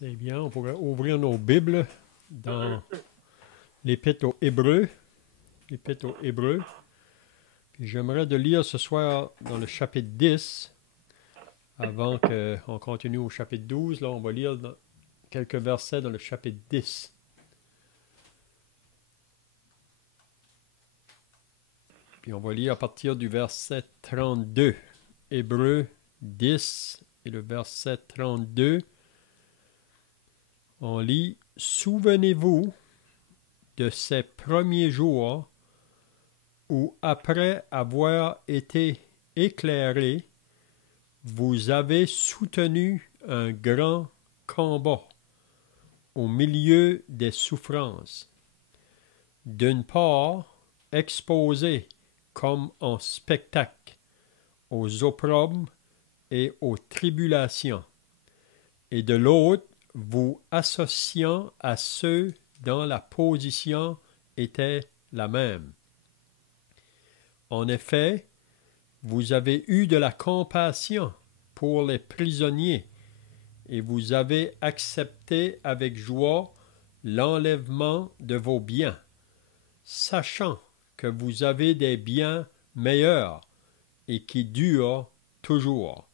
C'est bien, on pourrait ouvrir nos Bibles dans l'Épître aux Hébreux. L'Épître aux Hébreux. Puis j'aimerais de lire ce soir dans le chapitre 10, avant qu'on continue au chapitre 12. Là, on va lire quelques versets dans le chapitre 10. Puis on va lire à partir du verset 32. Hébreux 10 et le verset 32. On lit « Souvenez-vous de ces premiers jours où, après avoir été éclairés, vous avez soutenu un grand combat au milieu des souffrances. D'une part, exposés comme en spectacle aux opprobres et aux tribulations, et de l'autre, vous associant à ceux dont la position était la même. En effet, vous avez eu de la compassion pour les prisonniers et vous avez accepté avec joie l'enlèvement de vos biens, sachant que vous avez des biens meilleurs et qui durent toujours.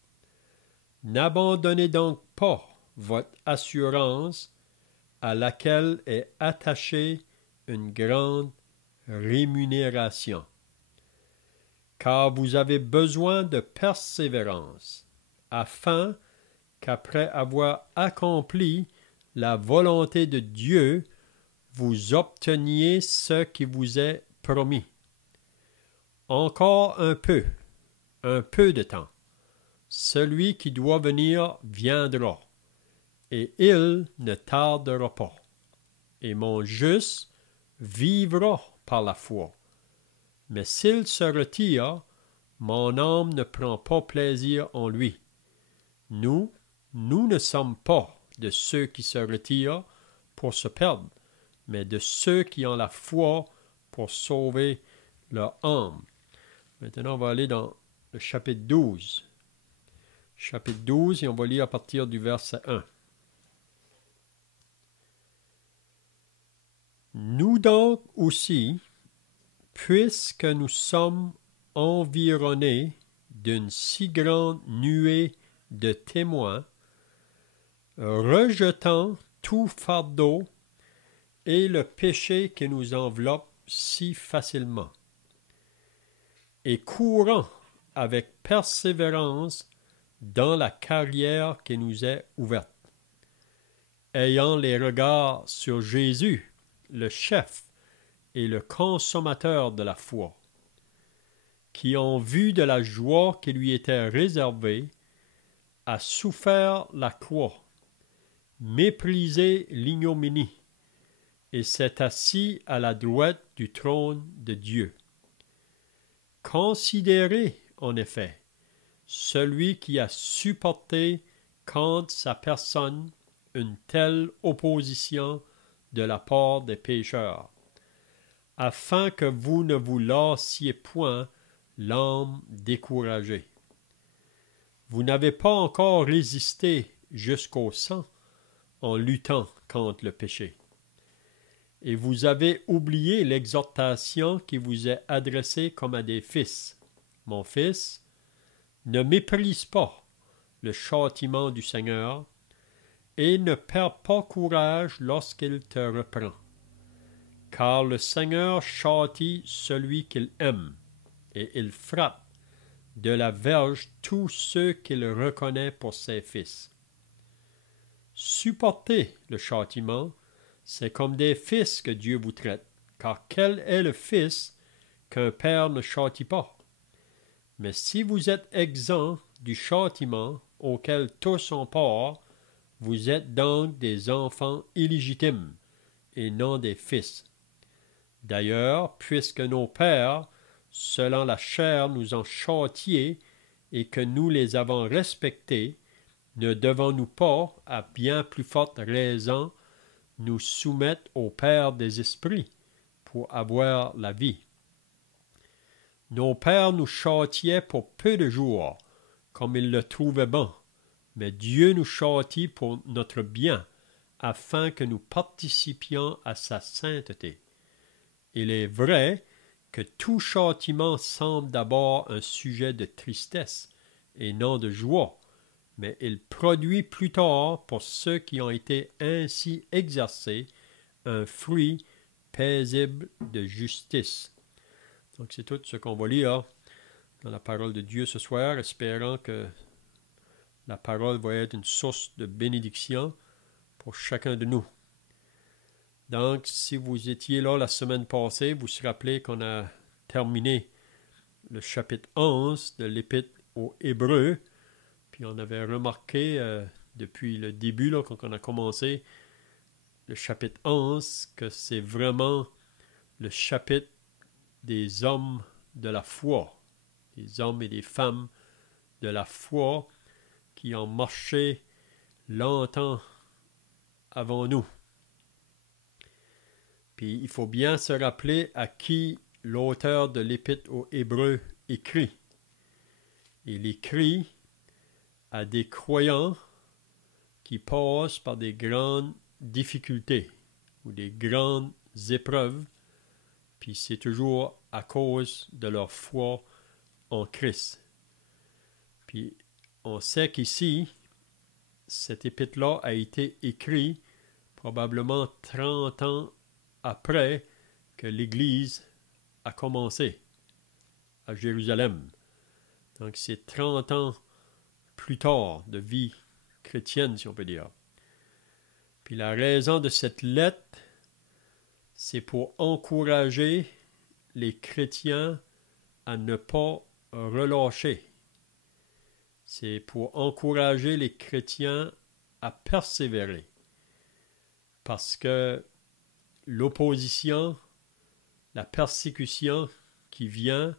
N'abandonnez donc pas votre assurance à laquelle est attachée une grande rémunération. Car vous avez besoin de persévérance, afin qu'après avoir accompli la volonté de Dieu, vous obteniez ce qui vous est promis. Encore un peu de temps. Celui qui doit venir viendra, et il ne tardera pas. Et mon juste vivra par la foi. Mais s'il se retire, mon âme ne prend pas plaisir en lui. Nous ne sommes pas de ceux qui se retirent pour se perdre, mais de ceux qui ont la foi pour sauver leur âme. Maintenant, on va aller dans le chapitre 12. Chapitre 12, et on va lire à partir du verset 1. Nous donc aussi, puisque nous sommes environnés d'une si grande nuée de témoins, rejetant tout fardeau et le péché qui nous enveloppe si facilement, et courant avec persévérance dans la carrière qui nous est ouverte, ayant les regards sur Jésus, le chef et le consommateur de la foi, qui, en vue de la joie qui lui était réservée, a souffert la croix, méprisé l'ignominie, et s'est assis à la droite du trône de Dieu. Considérez, en effet, celui qui a supporté contre sa personne une telle opposition de la part des pécheurs, afin que vous ne vous lassiez point l'âme découragée. Vous n'avez pas encore résisté jusqu'au sang en luttant contre le péché. Et vous avez oublié l'exhortation qui vous est adressée comme à des fils. Mon fils, ne méprise pas le châtiment du Seigneur et ne perds pas courage lorsqu'il te reprend. Car le Seigneur châtie celui qu'il aime, et il frappe de la verge tous ceux qu'il reconnaît pour ses fils. Supportez le châtiment, c'est comme des fils que Dieu vous traite, car quel est le fils qu'un père ne châtie pas? Mais si vous êtes exempts du châtiment auquel tous ont part, vous êtes donc des enfants illégitimes et non des fils. D'ailleurs, puisque nos pères, selon la chair, nous ont châtiés et que nous les avons respectés, ne devons-nous pas, à bien plus forte raison, nous soumettre au Père des esprits pour avoir la vie? Nos pères nous châtiaient pour peu de jours, comme ils le trouvaient bon, mais Dieu nous châtie pour notre bien, afin que nous participions à sa sainteté. Il est vrai que tout châtiment semble d'abord un sujet de tristesse et non de joie, mais il produit plus tard, pour ceux qui ont été ainsi exercés, un fruit paisible de justice. Donc c'est tout ce qu'on va lire dans la parole de Dieu ce soir, espérant que la parole va être une source de bénédiction pour chacun de nous. Donc, si vous étiez là la semaine passée, vous vous rappelez qu'on a terminé le chapitre 11 de l'Épître aux Hébreux, puis on avait remarqué depuis le début, là, quand on a commencé le chapitre 11, que c'est vraiment le chapitre des hommes de la foi, des hommes et des femmes de la foi qui ont marché longtemps avant nous. Puis il faut bien se rappeler à qui l'auteur de l'Épître aux Hébreux écrit. Il écrit à des croyants qui passent par des grandes difficultés ou des grandes épreuves, puis c'est toujours à cause de leur foi en Christ. Puis on sait qu'ici, cet épître-là a été écrit probablement 30 ans après que l'Église a commencé à Jérusalem. Donc c'est 30 ans plus tard de vie chrétienne, si on peut dire. Puis la raison de cette lettre, c'est pour encourager les chrétiens à ne pas relâcher. C'est pour encourager les chrétiens à persévérer. Parce que l'opposition, la persécution qui vient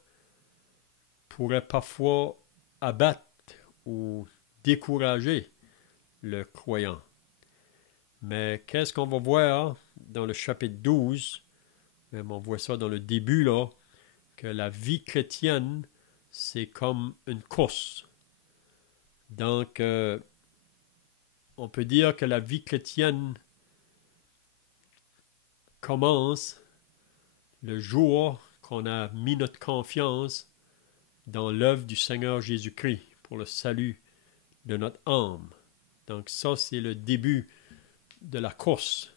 pourrait parfois abattre ou décourager le croyant. Mais qu'est-ce qu'on va voir dans le chapitre 12? Même on voit ça dans le début, là, que la vie chrétienne, c'est comme une course. Donc, on peut dire que la vie chrétienne commence le jour qu'on a mis notre confiance dans l'œuvre du Seigneur Jésus-Christ pour le salut de notre âme. Donc ça, c'est le début de la course.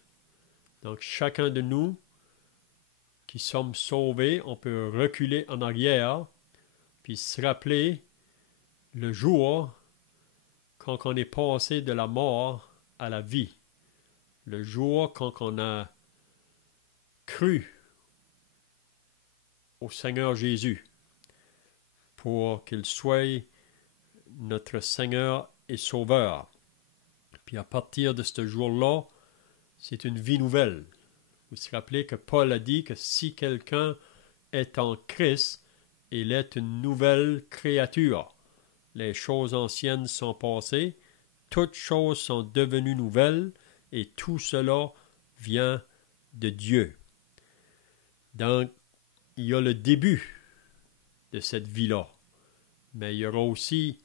Donc chacun de nous qui sommes sauvés, on peut reculer en arrière puis se rappeler le jour quand on est passé de la mort à la vie. Le jour quand on a cru au Seigneur Jésus pour qu'il soit notre Seigneur et Sauveur. Puis à partir de ce jour-là, c'est une vie nouvelle. Vous vous rappelez que Paul a dit que si quelqu'un est en Christ, il est une nouvelle créature. Les choses anciennes sont passées, toutes choses sont devenues nouvelles, et tout cela vient de Dieu. Donc, il y a le début de cette vie-là, mais il y aura aussi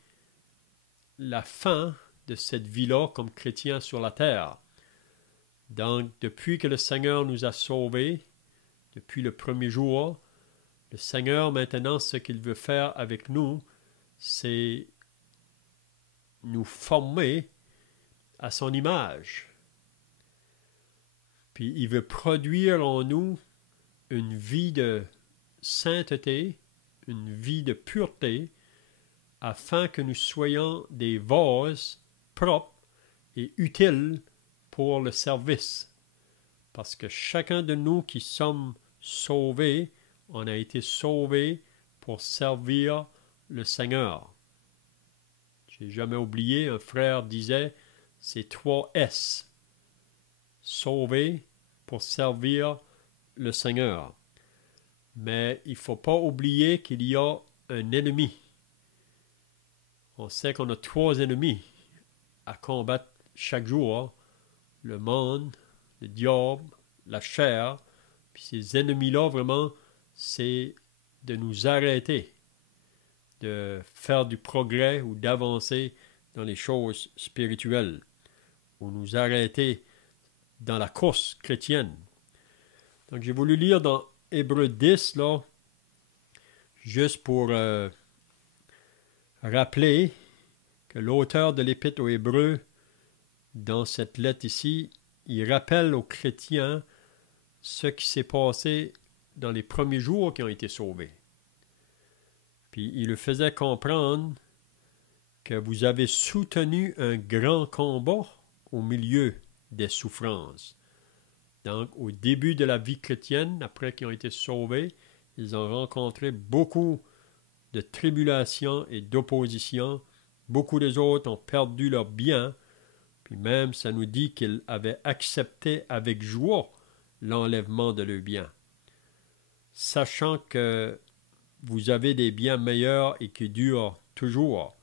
la fin de cette vie-là comme chrétien sur la terre. Donc, depuis que le Seigneur nous a sauvés, depuis le premier jour, le Seigneur, maintenant, ce qu'il veut faire avec nous, c'est nous former à son image. Puis il veut produire en nous une vie de sainteté, une vie de pureté, afin que nous soyons des vases propres et utiles pour le service. Parce que chacun de nous qui sommes sauvés, on a été sauvés pour servir le Seigneur. J'ai jamais oublié, un frère disait, c'est 3 S. Sauvé pour servir le Seigneur. Mais il ne faut pas oublier qu'il y a un ennemi. On sait qu'on a 3 ennemis à combattre chaque jour. Le monde, le diable, la chair. Puis ces ennemis-là, vraiment, c'est de nous arrêter de faire du progrès ou d'avancer dans les choses spirituelles, ou nous arrêter dans la course chrétienne. Donc j'ai voulu lire dans Hébreux 10, là, juste pour rappeler que l'auteur de l'Épître aux Hébreux, dans cette lettre ici, il rappelle aux chrétiens ce qui s'est passé dans les premiers jours qui ont été sauvés. Puis il le faisait comprendre que vous avez soutenu un grand combat au milieu des souffrances. Donc, au début de la vie chrétienne, après qu'ils ont été sauvés, ils ont rencontré beaucoup de tribulations et d'oppositions. Beaucoup des autres ont perdu leurs biens. Puis même, ça nous dit qu'ils avaient accepté avec joie l'enlèvement de leurs biens. Sachant que vous avez des biens meilleurs et qui durent toujours.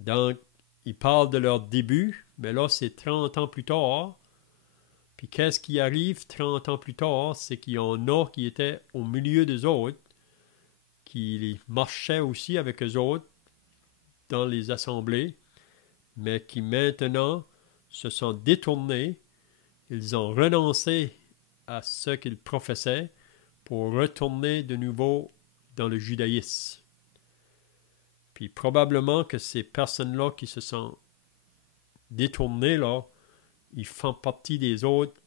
Donc, ils parlent de leur début, mais là, c'est 30 ans plus tard. Puis qu'est-ce qui arrive 30 ans plus tard? C'est qu'il y en a qui étaient au milieu des autres, qui marchaient aussi avec eux autres dans les assemblées, mais qui maintenant se sont détournés. Ils ont renoncé à ce qu'ils professaient pour retourner de nouveau dans le judaïsme. Puis probablement que ces personnes-là qui se sont détournées, là, ils font partie des autres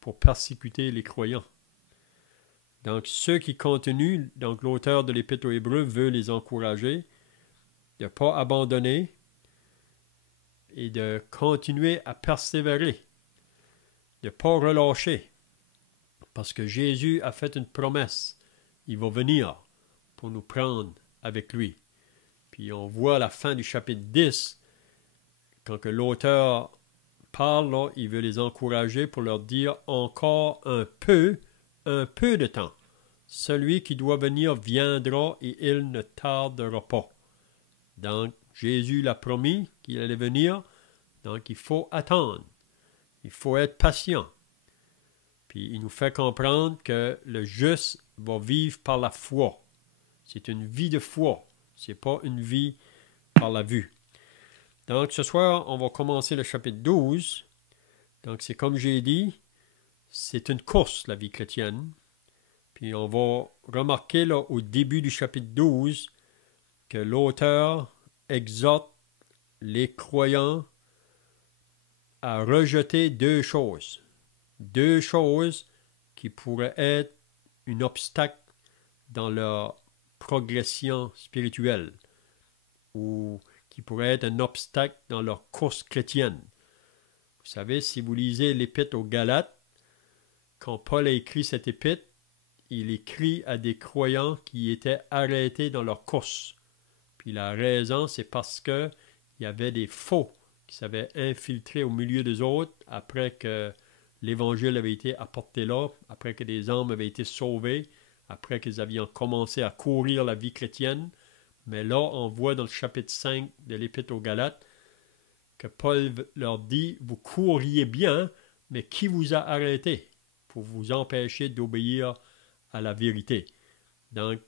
pour persécuter les croyants. Donc ceux qui continuent, donc l'auteur de l'Épître aux Hébreux veut les encourager de ne pas abandonner et de continuer à persévérer, de ne pas relâcher, parce que Jésus a fait une promesse. Il va venir pour nous prendre avec lui. Puis on voit à la fin du chapitre 10, quand que l'auteur parle, là, il veut les encourager pour leur dire encore un peu de temps. Celui qui doit venir viendra et il ne tardera pas. Donc, Jésus l'a promis qu'il allait venir, donc il faut attendre. Il faut être patient. Puis il nous fait comprendre que le juste va vivre par la foi. C'est une vie de foi. Ce n'est pas une vie par la vue. Donc ce soir, on va commencer le chapitre 12. Donc c'est comme j'ai dit, c'est une course, la vie chrétienne. Puis on va remarquer là, au début du chapitre 12 que l'auteur exhorte les croyants à rejeter deux choses. Deux choses qui pourraient être un obstacle dans leur progression spirituelle ou qui pourrait être un obstacle dans leur course chrétienne. Vous savez, si vous lisez l'Épître aux Galates, quand Paul a écrit cette épître, il écrit à des croyants qui étaient arrêtés dans leur course. Puis la raison, c'est parce qu'il y avait des faux qui s'avaient infiltrés au milieu des autres après que l'Évangile avait été apporté là, après que des âmes avaient été sauvées, après qu'ils avaient commencé à courir la vie chrétienne. Mais là, on voit dans le chapitre 5 de l'Épître aux Galates que Paul leur dit, vous couriez bien, mais qui vous a arrêté pour vous empêcher d'obéir à la vérité? Donc,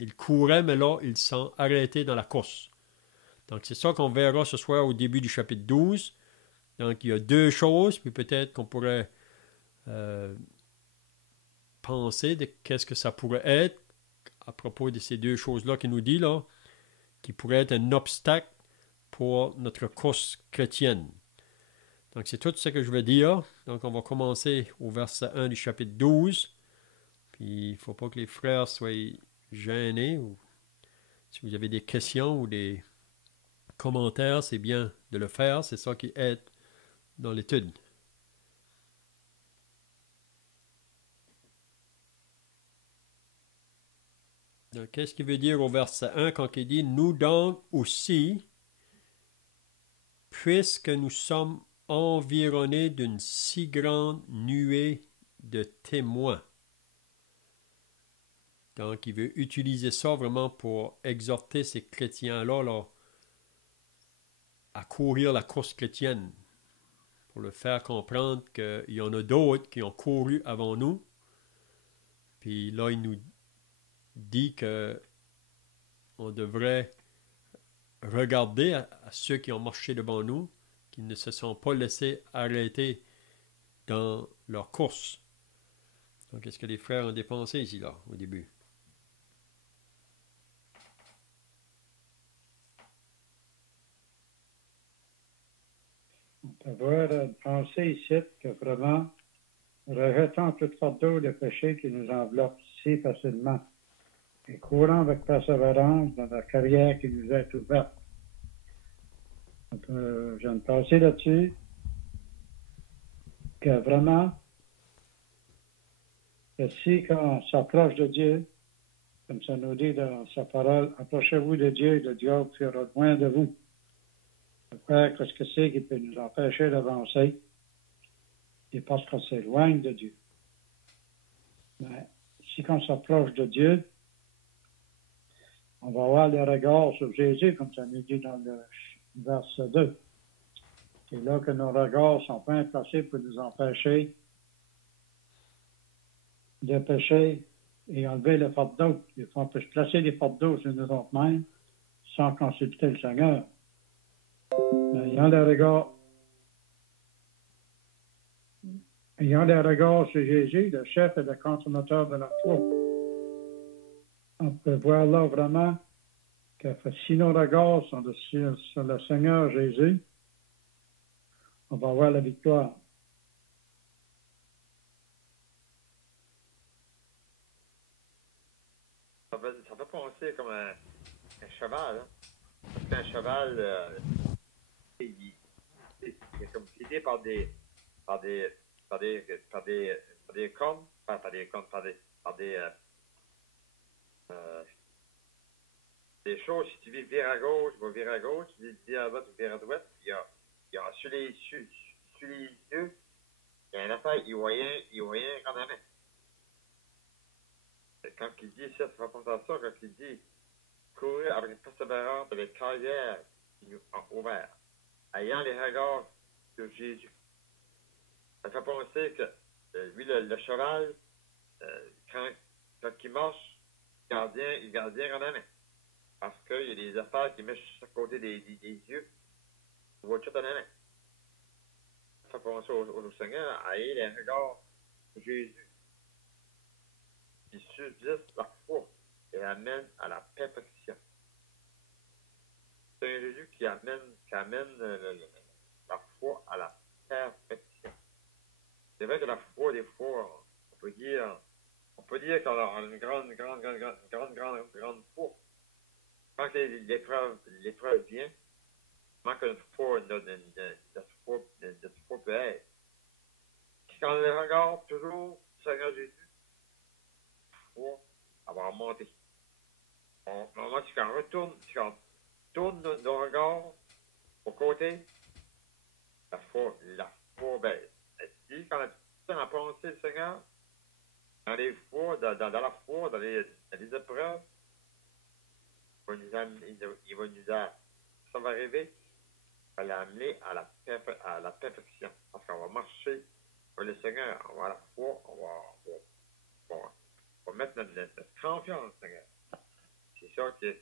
ils couraient, mais là, ils sont arrêtés dans la course. Donc, c'est ça qu'on verra ce soir au début du chapitre 12. Donc, il y a deux choses, puis peut-être qu'on pourrait penser de qu'est-ce que ça pourrait être à propos de ces deux choses-là qu'il nous dit, là, qui pourrait être un obstacle pour notre course chrétienne. Donc, c'est tout ce que je veux dire. Donc, on va commencer au verset 1 du chapitre 12. Puis, il ne faut pas que les frères soient gênés. Ou si vous avez des questions ou des commentaires, c'est bien de le faire. C'est ça qui aide dans l'étude. Donc, qu'est-ce qu'il veut dire au verset 1 quand il dit « Nous donc aussi, puisque nous sommes environnés d'une si grande nuée de témoins. » Donc, il veut utiliser ça vraiment pour exhorter ces chrétiens-là là, à courir la course chrétienne, pour le faire comprendre qu'il y en a d'autres qui ont couru avant nous. Puis là, il nous dit qu'on devrait regarder à ceux qui ont marché devant nous, qui ne se sont pas laissés arrêter dans leur course. Donc, qu'est-ce que les frères ont dépensé ici, là, au début? On peut voir une pensée ici que vraiment, rejetant toute fardeau de péché qui nous enveloppe si facilement et courant avec persévérance dans la carrière qui nous est ouverte. J'ai une pensée là-dessus que vraiment, que si quand on s'approche de Dieu, comme ça nous dit dans sa parole, approchez-vous de Dieu et le diable fuira loin de vous. Qu'est-ce que c'est qui peut nous empêcher d'avancer? C'est parce qu'on s'éloigne de Dieu. Mais si on s'approche de Dieu, on va avoir le regard sur Jésus, comme ça nous dit dans le verset 2. C'est là que nos regards sont pas placés pour nous empêcher de pécher et enlever le fardeau. Des fois, on peut se placer les fardeaux sur nous autres-mêmes sans consulter le Seigneur. Mais ayant le regard sur Jésus, le chef et le consommateur de la foi, on peut voir là vraiment que si nos regards sont sur le Seigneur Jésus, on va avoir la victoire. Ça peut penser comme un cheval. Hein? Parce qu'un cheval, il est comme guidé par des cornes, des choses. Si tu vires à gauche, tu vas virer à gauche. Si tu vires à droite, tu vires à droite. Il y a sur les yeux, il y a une affaire, il voit rien quand même. Quand il dit ça, tu vas penser à ça, quand il dit courir avec une persévérance de les carrières qui nous ont ouvert, ayant les regards de Jésus. Ça fait penser que lui, le cheval, quand il marche, il garde bien en la main. Parce qu'il y a des affaires qui mettent sur le côté des yeux, il voit tout en la main. Ça fait penser au Seigneur, ayant les regards de Jésus. Qui subsiste la foi et l'amène à la perfection. C'est un Jésus qui amène la foi à la perfection. C'est vrai que la foi, des fois, on peut dire qu'on a une grande foi. Quand l'épreuve vient, comment que notre foi peut être. Quand on les regarde toujours, Seigneur Jésus, avoir monté. Normalement, quand on tourne nos regards au côté, la foi baisse. Si, quand on a pensé le Seigneur, dans les fois, dans la foi, dans les épreuves, ça va arriver à l'amener à la perfection. Parce qu'on va marcher pour le Seigneur, on va à la foi, on va mettre notre confiance, Seigneur. C'est ça qui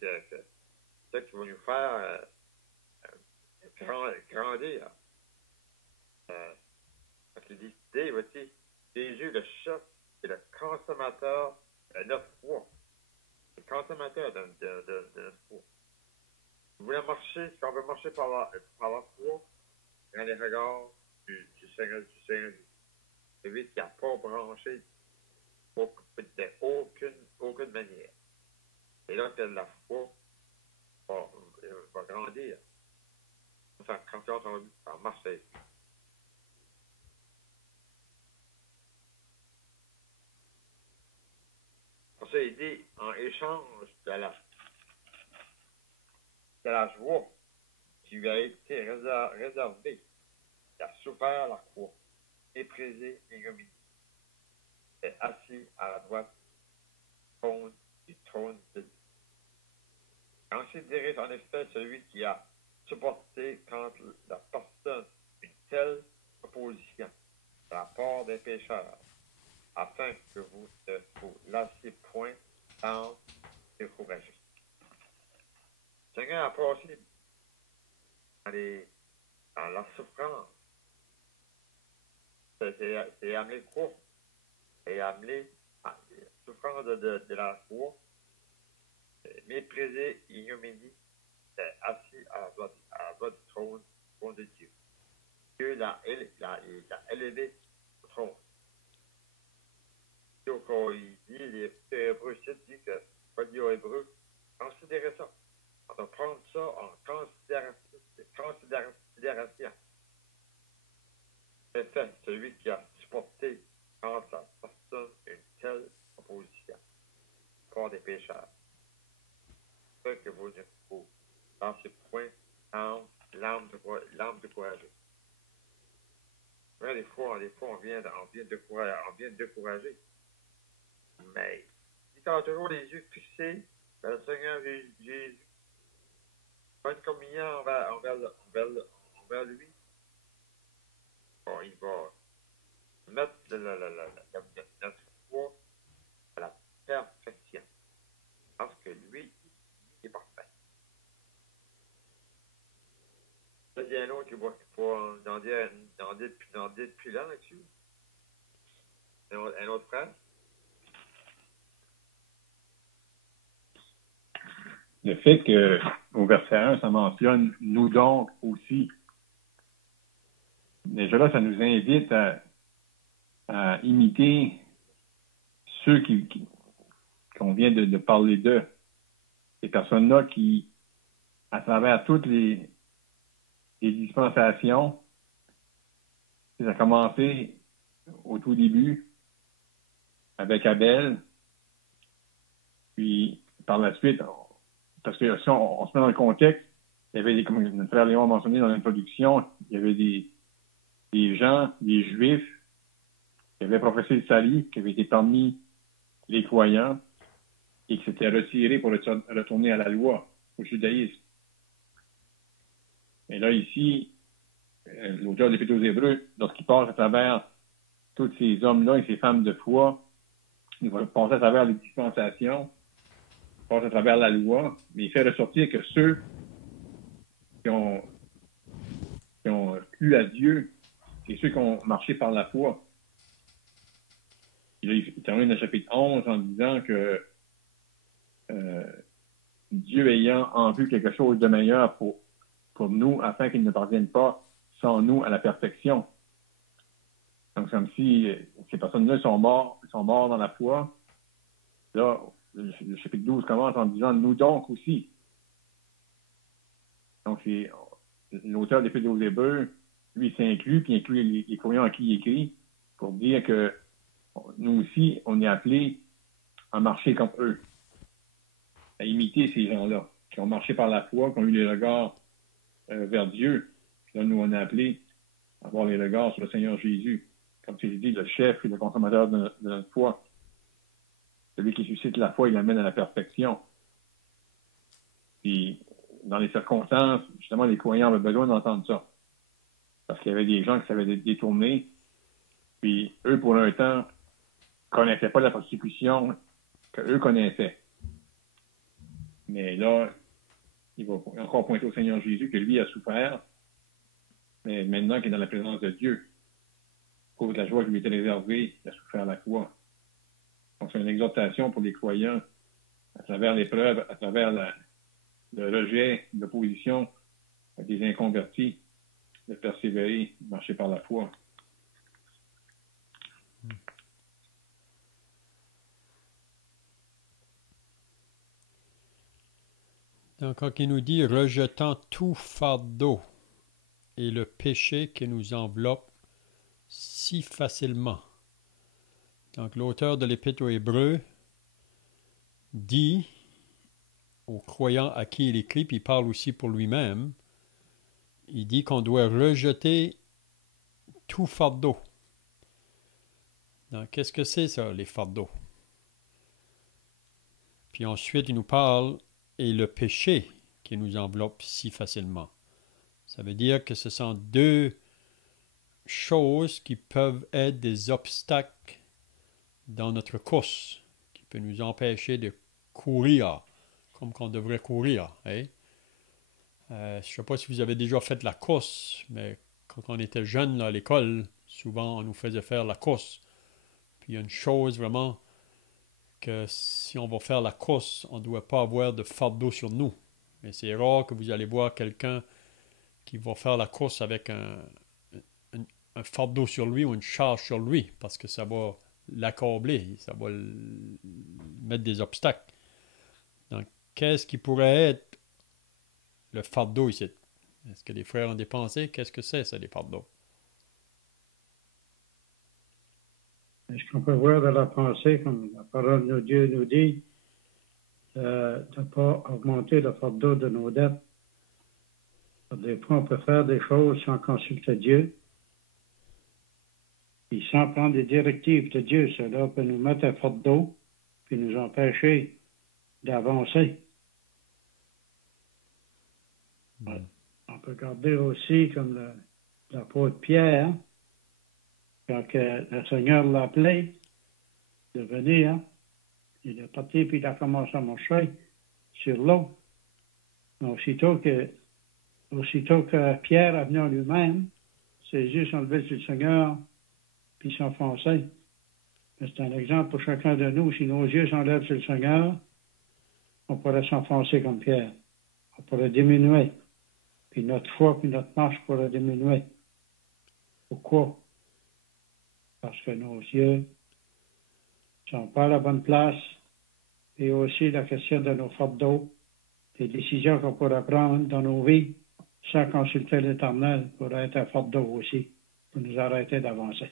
va nous faire grandir. Parce qu'il dit, Jésus, le chef, est le consommateur de notre foi. Le consommateur de notre foi. Si on veut marcher par la foi, dans les regards du Seigneur, c'est lui qui n'a pas branché d'aucune manière. Et là que la foi va grandir. Quand on va marcher. Pour ça, il dit, en échange de la joie qui lui a été réservée, il a souffert la croix, méprisé et humilié. Il est assis à la droite du trône de Dieu. Ensuite dirige en effet celui qui a supporté contre la personne une telle opposition de la part des pécheurs, afin que vous ne vous lassiez point sans décourager. Le Seigneur a passé dans la souffrance. c'est amener quoi? C'est amener souffrance de la foi, mépriser, ignominie, assis à la droite du trône de Dieu. Dieu l'a élevé au trône. Donc, il dit, les Hébreux dit que, pas dit aux Hébreux, considérez ça. On va prendre ça en considération. C'est fait, celui qui a supporté contre sa personne une telle opposition, corps des pécheurs. C'est ce que vous ne faut, dans ce point, l'âme de courageux. Ouais, des fois, on vient de décourager. Mais, si tu as toujours les yeux fixés vers le Seigneur Jésus, bonne communion envers lui, bon, il va mettre notre foi à la perfection. Parce que lui, il est parfait. Là, il y a un autre qui va en dire plus lent là-dessus. Un autre frère. Le fait qu'au verset 1, ça mentionne « nous donc aussi ». Déjà là, ça nous invite à imiter ceux qu'on vient de parler d'eux. Ces personnes-là qui, à travers toutes les dispensations, ça a commencé au tout début avec Abel, puis par la suite, parce que si on se met dans le contexte, il y avait comme notre frère Léon a mentionné dans l'introduction, il y avait des gens, des Juifs, qui avaient professé le salut, qui avaient été parmi les croyants, et qui s'étaient retirés pour retourner à la loi, au judaïsme. Et là, ici, l'auteur de l'Épître aux Hébreux, lorsqu'il passe à travers tous ces hommes-là et ces femmes de foi, il va passer à travers les dispensations, il passe à travers la loi, mais il fait ressortir que ceux qui ont cru à Dieu, c'est ceux qui ont marché par la foi. Et là, il termine le chapitre 11 en disant que Dieu ayant en vue quelque chose de meilleur pour nous, afin qu'ils ne parviennent pas sans nous à la perfection. Donc, c'est comme si ces personnes-là sont morts dans la foi. Là, le chapitre 12 commence en disant « nous donc aussi ». Donc, c'est l'auteur des Épîtres aux Hébreux, lui, il s'inclut, puis il inclut les croyants à qui il écrit, pour dire que nous aussi, on est appelés à marcher comme eux, à imiter ces gens-là, qui ont marché par la foi, qui ont eu les regards vers Dieu. Puis là, nous, on est appelés à avoir les regards sur le Seigneur Jésus, comme tu dit, le chef et le consommateur de notre foi. Celui qui suscite la foi, il l'amène à la perfection. Puis, dans les circonstances, justement, les croyants avaient besoin d'entendre ça. Parce qu'il y avait des gens qui savaient détourner, puis eux, pour un temps, ne connaissaient pas la persécution qu'eux connaissaient. Mais là, il va encore pointer au Seigneur Jésus que lui a souffert, mais maintenant qu'il est dans la présence de Dieu, à cause de la joie qui lui était réservée, il a souffert la croix. Donc, c'est une exhortation pour les croyants, à travers l'épreuve, à travers le rejet, l'opposition des inconvertis, de persévérer, de marcher par la foi. Donc, quand il nous dit « rejetant tout fardeau et le péché qui nous enveloppe si facilement ». Donc, l'auteur de l'Épître aux Hébreux dit aux croyants à qui il écrit, puis il parle aussi pour lui-même, il dit qu'on doit rejeter tout fardeau. Donc, qu'est-ce que c'est ça, les fardeaux? Puis ensuite, il nous parle et le péché qui nous enveloppe si facilement. Ça veut dire que ce sont deux choses qui peuvent être des obstacles dans notre course, qui peuvent nous empêcher de courir comme qu'on devrait courir. Hein? Je ne sais pas si vous avez déjà fait la course, mais quand on était jeune là, à l'école, souvent, on nous faisait faire la course. Puis il y a une chose vraiment que si on va faire la course, on ne doit pas avoir de fardeau sur nous. Mais c'est rare que vous allez voir quelqu'un qui va faire la course avec un fardeau sur lui ou une charge sur lui, parce que ça va l'accabler, ça va mettre des obstacles. Donc, qu'est-ce qui pourrait être le fardeau ici? Est-ce que les frères ont des pensées? Qu'est-ce que c'est, ça, les fardeaux? Est-ce qu'on peut voir dans la pensée, comme la parole de Dieu nous dit, de ne pas augmenter le fardeau de nos dettes? Des fois, on peut faire des choses sans consulter Dieu, puis sans prendre des directives de Dieu. Cela peut nous mettre un fardeau, puis nous empêcher d'avancer. On peut regarder aussi comme l'apôtre Pierre, quand le Seigneur l'a appelé de venir, il est parti puis il a commencé à marcher sur l'eau. Aussitôt que Pierre est venu en lui-même, ses yeux sont levés sur le Seigneur puis sont foncés. C'est un exemple pour chacun de nous. Si nos yeux s'enlèvent sur le Seigneur, on pourrait s'enfoncer comme Pierre. On pourrait diminuer. Puis notre foi, puis notre marche pourrait diminuer. Pourquoi? Parce que nos yeux ne sont pas à la bonne place. Et aussi la question de nos fardeaux, des décisions qu'on pourrait prendre dans nos vies sans consulter l'Éternel pourrait être un fardeau aussi, pour nous arrêter d'avancer.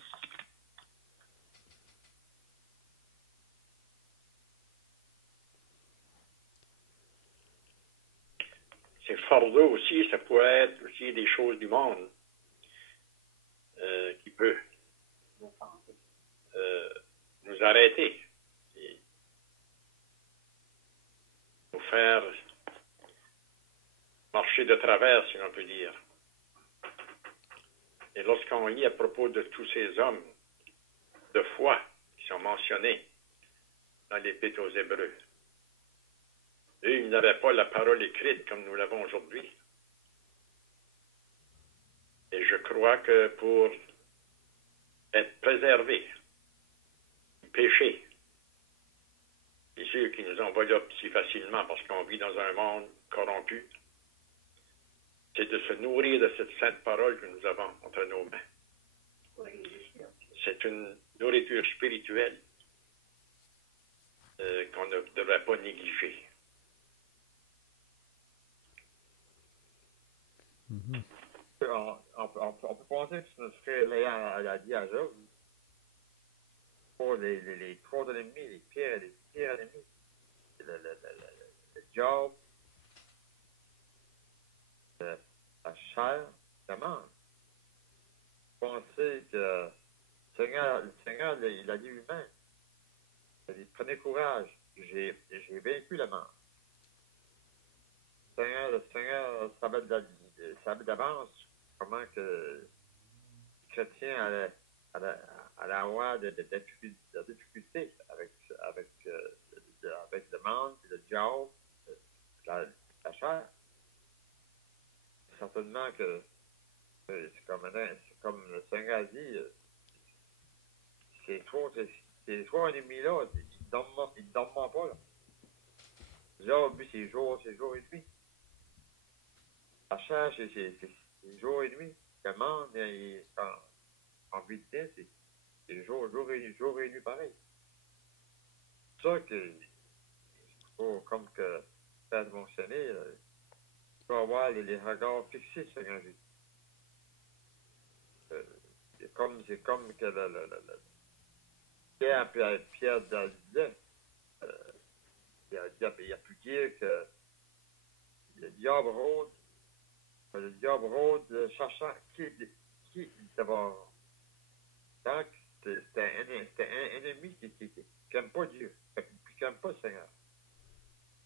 Ces fardeaux aussi, ça pourrait être aussi des choses du monde qui peut nous arrêter et nous faire marcher de travers, si l'on peut dire. Et lorsqu'on lit à propos de tous ces hommes de foi qui sont mentionnés dans l'Épître aux Hébreux, eux, ils n'avaient pas la parole écrite comme nous l'avons aujourd'hui. Et je crois que pour être préservés du péché, et ceux qui nous enveloppent si facilement parce qu'on vit dans un monde corrompu, c'est de se nourrir de cette sainte parole que nous avons entre nos mains. C'est une nourriture spirituelle qu'on ne devrait pas négliger. On peut penser que ce serait la dit à Job. Pour les trois ennemis, les pires ennemis, le diable, la chair, la mort. Pensez que le Seigneur il a dit lui-même. Il a dit, prenez courage, j'ai vaincu la mort. Le Seigneur savait d'avance comment que le chrétien allait avoir de difficultés avec le monde, le diable, la chair. Certainement que c'est comme le Seigneur a dit, ces trois ennemis-là, ils ne dorment pas. Là. Là, lui, c'est jour et nuit. La chair, c'est jour et nuit. Le monde, il est en vitesse, c'est jour et nuit pareil. C'est ça que, comme que Père mentionné, il faut avoir les regards fixés sur un Jésus. C'est comme que Pierre disait, il a pu dire que le diable rôde cherchant qui d'abord. Donc, c'était un ennemi qui n'aime pas Dieu, qui n'aime pas le Seigneur.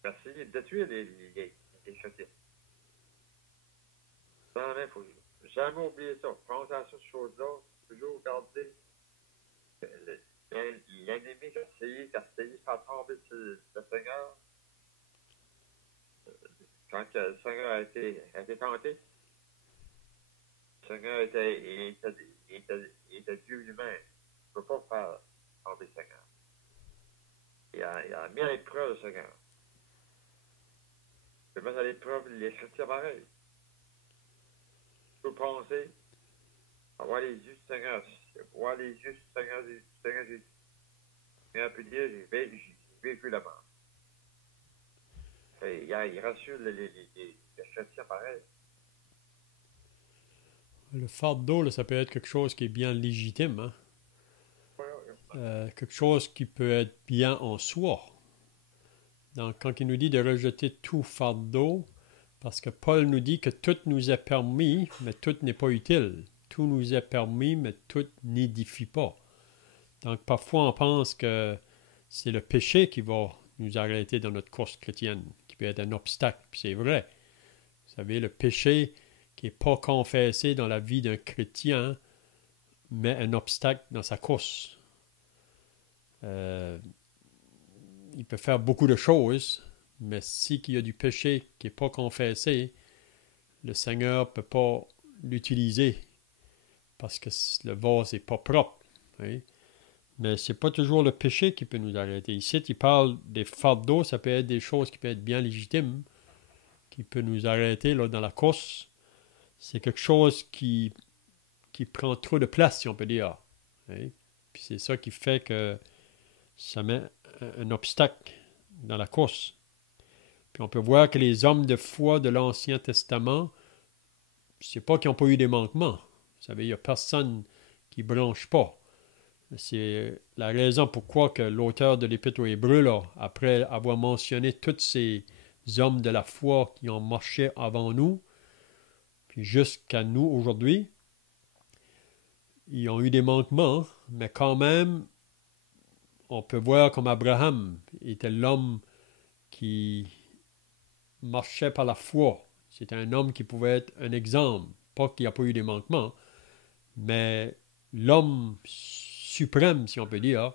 Il a essayé de détruire les chrétiens. Il ne faut jamais oublier ça. Pensez à cette chose-là, toujours garder l'ennemi qui a essayé de faire tomber le Seigneur. Quand le Seigneur a été tenté, le Seigneur était pas faire enlever le Seigneur. Il a mis à l'épreuve le Seigneur. Il peut mettre à l'épreuve les chrétiens pareils. Tu peux penser, avoir les yeux du Seigneur, voir les yeux du Seigneur Jésus. Seigneur peut dire, j'ai vécu là-bas. Il rassure les chrétiens pareils. Le fardeau, là, ça peut être quelque chose qui est bien légitime, hein? Quelque chose qui peut être bien en soi. Donc, quand il nous dit de rejeter tout fardeau, parce que Paul nous dit que tout nous est permis, mais tout n'est pas utile. Tout nous est permis, mais tout n'édifie pas. Donc, parfois, on pense que c'est le péché qui va nous arrêter dans notre course chrétienne, qui peut être un obstacle. Puis c'est vrai. Vous savez, le péché qui n'est pas confessé dans la vie d'un chrétien met un obstacle dans sa course. Il peut faire beaucoup de choses, mais si il y a du péché qui n'est pas confessé, le Seigneur ne peut pas l'utiliser parce que le vase n'est pas propre. Hein? Mais ce n'est pas toujours le péché qui peut nous arrêter. Ici, il parle des fardeaux, ça peut être des choses qui peuvent être bien légitimes, qui peut nous arrêter là, dans la course. C'est quelque chose qui prend trop de place, si on peut dire. Hein? Puis c'est ça qui fait que ça met un obstacle dans la course. Puis on peut voir que les hommes de foi de l'Ancien Testament, c'est pas qu'ils n'ont pas eu des manquements. Vous savez, il n'y a personne qui ne bronche pas. C'est la raison pourquoi que l'auteur de l'Épître aux Hébreux, là, après avoir mentionné tous ces hommes de la foi qui ont marché avant nous, puis jusqu'à nous aujourd'hui, ils ont eu des manquements, mais quand même, on peut voir comme Abraham était l'homme qui marchait par la foi. C'était un homme qui pouvait être un exemple. Pas qu'il n'y a pas eu des manquements, mais l'homme suprême, si on peut dire,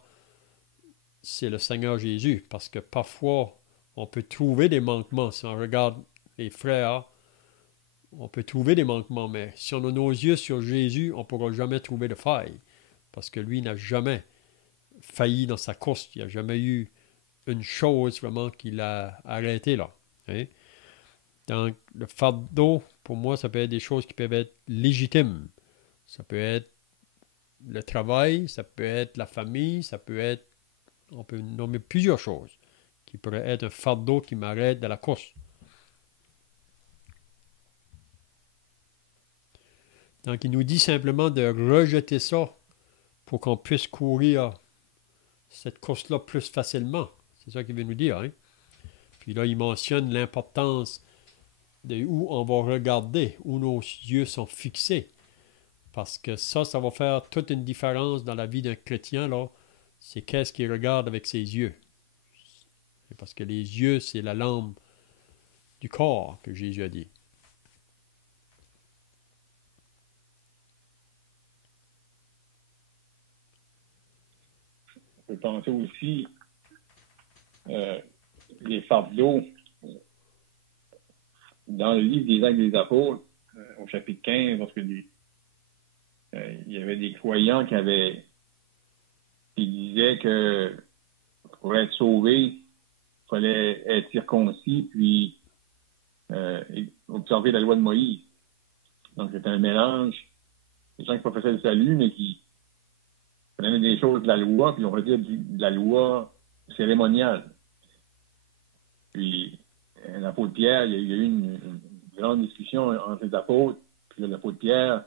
c'est le Seigneur Jésus. Parce que parfois, on peut trouver des manquements. Si on regarde les frères, on peut trouver des manquements, mais si on a nos yeux sur Jésus, on ne pourra jamais trouver de faille. Parce que lui n'a jamais failli dans sa course. Il n'y a jamais eu une chose vraiment qui l'a arrêté là. Hein? Donc, le fardeau, pour moi, ça peut être des choses qui peuvent être légitimes. Ça peut être le travail, ça peut être la famille, ça peut être, on peut nommer plusieurs choses qui pourraient être un fardeau qui m'arrête de la course. Donc, il nous dit simplement de rejeter ça pour qu'on puisse courir cette course-là plus facilement. C'est ça qu'il veut nous dire. Hein? Puis là, il mentionne l'importance de où on va regarder, où nos yeux sont fixés. Parce que ça va faire toute une différence dans la vie d'un chrétien, là. C'est qu'est-ce qu'il regarde avec ses yeux. Parce que les yeux, c'est la lampe du corps que Jésus a dit. On peut penser aussi les fardeaux dans le livre des Actes des Apôtres, au chapitre 15, lorsque il y avait des croyants qui disaient que pour être sauvé, il fallait être circoncis puis observer la loi de Moïse. Donc c'était un mélange des gens qui professaient le salut, mais qui prenaient des choses de la loi, puis on va dire de la loi cérémoniale. Puis l'apôtre Pierre, il y a eu une grande discussion entre les apôtres, puis l'apôtre Pierre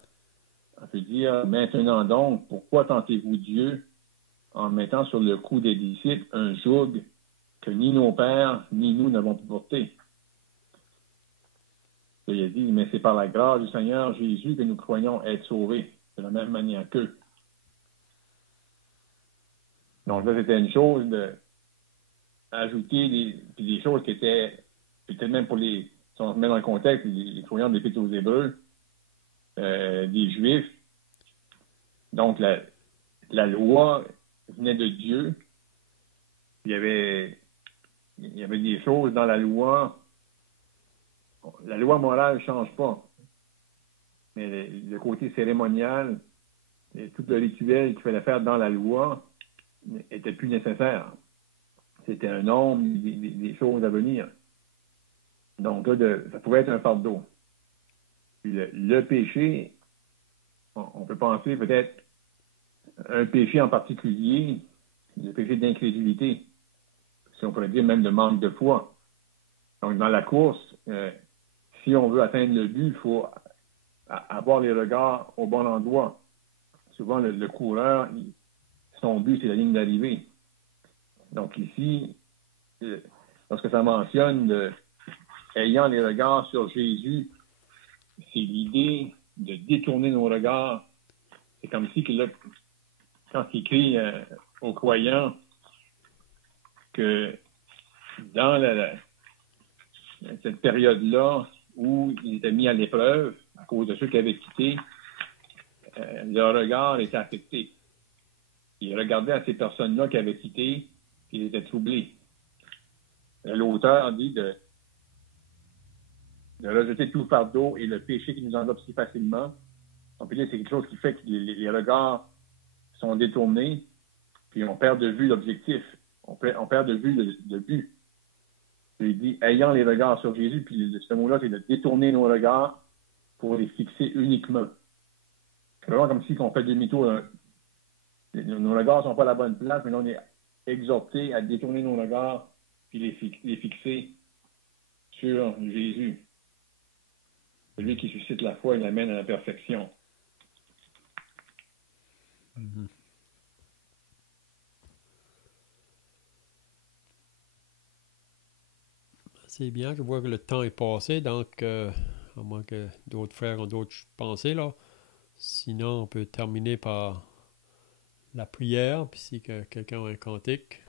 a pu dire, maintenant donc, pourquoi tentez-vous Dieu en mettant sur le cou des disciples un joug que ni nos pères, ni nous n'avons pu porter? Et il a dit, mais c'est par la grâce du Seigneur Jésus que nous croyons être sauvés, de la même manière qu'eux. Donc là, c'était une chose d'ajouter des choses qui étaient, peut-être même pour si on se met dans le contexte, les croyants de l'Épître aux Hébreux, des Juifs. Donc, la loi venait de Dieu. Il y avait des choses dans la loi. La loi morale ne change pas. Mais le côté cérémonial, Et tout le rituel qu'il fallait faire dans la loi n'était plus nécessaire. C'était un nombre, des choses à venir. Donc, là, ça pouvait être un fardeau. Puis le péché, on peut penser peut-être un péché en particulier, le péché d'incrédulité, si on pourrait dire même de manque de foi. Donc, dans la course, si on veut atteindre le but, il faut avoir les regards au bon endroit. Souvent, le coureur, son but, c'est la ligne d'arrivée. Donc ici, lorsque ça mentionne ayant les regards sur Jésus, c'est l'idée de détourner nos regards. C'est comme si quand il écrit aux croyants que dans cette période-là où ils étaient mis à l'épreuve à cause de ceux qui avaient quitté, leur regard était affecté. Ils regardaient à ces personnes-là qui avaient quitté, puis ils étaient troublés. L'auteur dit de rejeter tout fardeau et le péché qui nous enveloppe si facilement. On peut dire que c'est quelque chose qui fait que les regards sont détournés, puis on perd de vue l'objectif. On perd de vue le but. Il dit ayant les regards sur Jésus, puis ce mot-là, c'est de détourner nos regards pour les fixer uniquement. C'est vraiment comme si on fait demi-tour. Nos regards ne sont pas à la bonne place, mais là, on est exhorté à détourner nos regards puis les fixer sur Jésus. Celui qui suscite la foi et l'amène à la perfection. Mhm. C'est bien, je vois que le temps est passé, donc à moins que d'autres frères ont d'autres pensées, là. Sinon, on peut terminer par la prière, puis si quelqu'un a un cantique.